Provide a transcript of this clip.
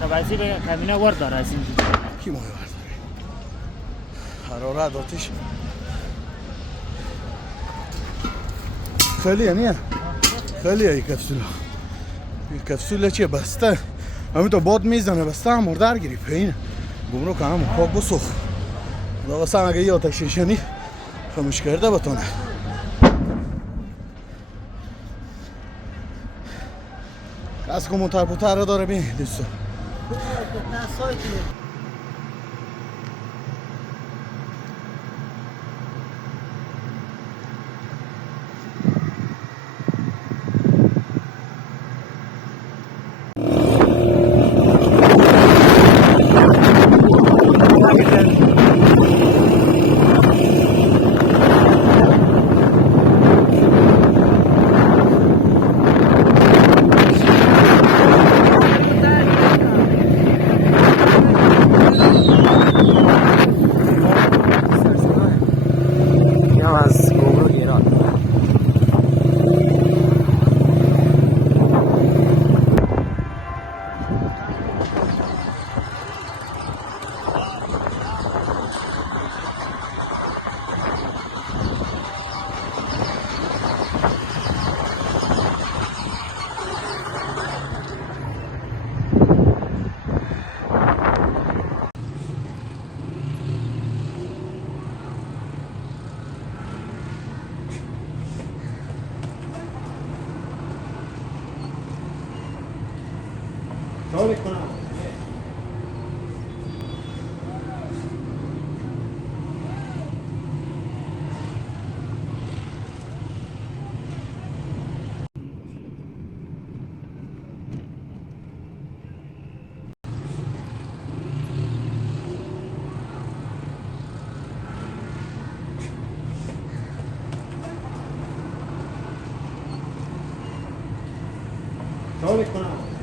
تبعیضی به کابینه ورد داره از اینجا کی ماه ورد داره حرارت آتش خیلیه نه خیلیه این کپسول چیه بسته همین تو باد میزنه بسته هم مردر گریپ اینه گمرو که همون پاک بسخ داغه سن اگه یه آتش شنی خموش کرده بتانه از که منتر پوتر داره بین دوستو کنم